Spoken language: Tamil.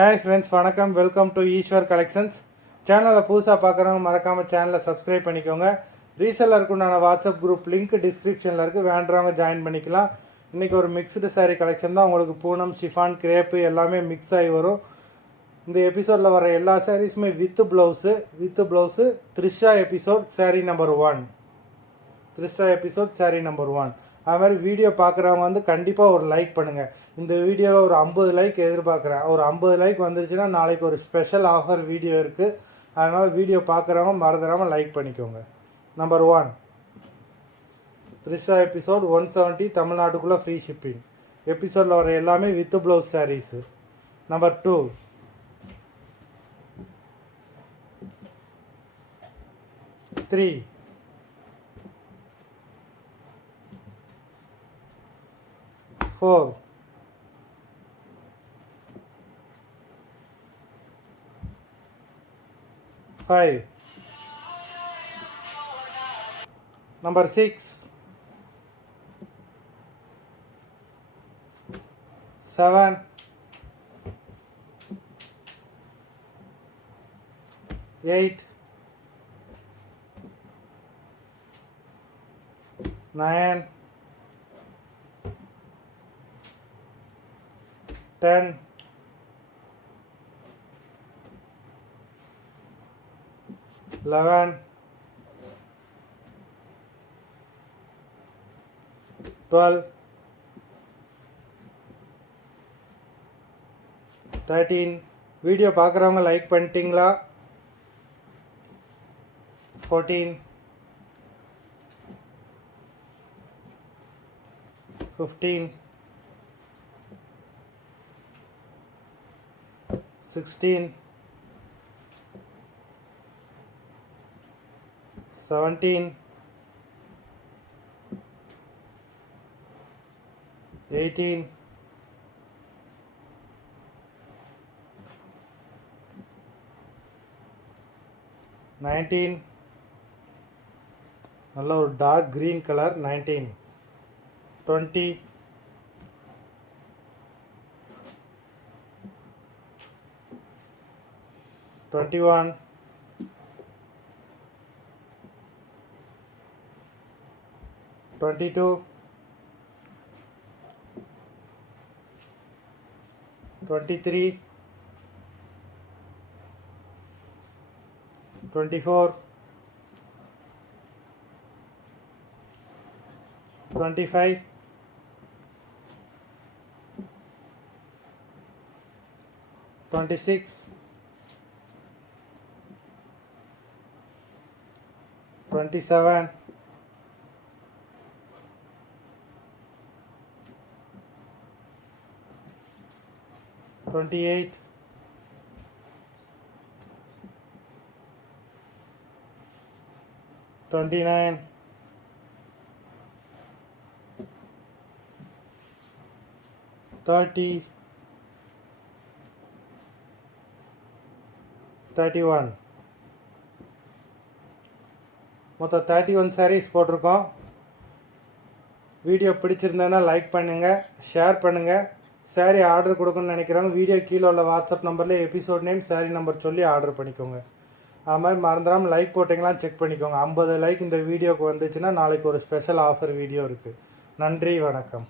ஹாய் ஃப்ரெண்ட்ஸ், வணக்கம். Welcome to Eswar collections. சேனலை புதுசாக பார்க்குறவங்க மறக்காமல் சேனலை சப்ஸ்கிரைப் பண்ணிக்கோங்க. ரீசெல்லருக்கு உண்டான வாட்ஸ்அப் குரூப் லிங்க் டிஸ்கிரிப்ஷனில் இருக்குது, வேண்டுறவங்க ஜாயின் பண்ணிக்கலாம். இன்றைக்கி ஒரு மிக்ஸ்டு சாரீ கலெக்ஷன் தான். உங்களுக்கு பூனம், ஷிஃபான், கிரேப்பு எல்லாமே மிக்ஸ் ஆகி வரும். இந்த எபிசோடில் வர எல்லா சாரீஸுமே வித்து blouse Trisha episode sari number 1. Trisha episode sari number 1. அது மாதிரி வீடியோ பார்க்குறவங்க கண்டிப்பாக ஒரு லைக் பண்ணுங்கள். இந்த வீடியோவில் ஒரு 50 லைக் எதிர்பார்க்குறேன். ஒரு 50 லைக் வந்துருச்சுன்னா நாளைக்கு ஒரு ஸ்பெஷல் ஆஃபர் வீடியோ இருக்குது. அதனால் வீடியோ பார்க்குறவங்க மறந்துடாமல் லைக் பண்ணிக்கோங்க. நம்பர் 1 த்ரிஷா எபிசோட் 170, தமிழ்நாட்டுக்குள்ளே ஃப்ரீ ஷிப்பிங். எபிசோடில் வர எல்லாமே with blouse sarees. Number 2 3 4 5 Number 6 7 8 9 10 11 12 13. Video பார்க்குறவங்க லைக் பண்ணிட்டீங்களா? 14 15 16 17 18 19. நல்ல ஒரு டார்க் க்ரீன் கலர். 19 20 21 22 23 24 25 26 27 28 29 30 31. மொத்தம் 31 சாரீஸ் போட்டிருக்கோம். வீடியோ பிடிச்சிருந்தேன்னா லைக் பண்ணுங்கள், ஷேர் பண்ணுங்கள். சாரீ ஆர்டர் கொடுக்கணும்னு நினைக்கிறவங்க வீடியோ கீழே உள்ள வாட்ஸ்அப் நம்பரில் எபிசோட் நேம், சாரீ நம்பர் சொல்லி ஆர்டர் பண்ணிக்கோங்க. அது மாதிரி மறந்துடாமல் லைக் போட்டிங்களாம் செக் பண்ணிக்கோங்க. 50 லைக் இந்த வீடியோக்கு வந்துச்சுன்னா நாளைக்கு ஒரு ஸ்பெஷல் ஆஃபர் வீடியோ இருக்குது. நன்றி, வணக்கம்.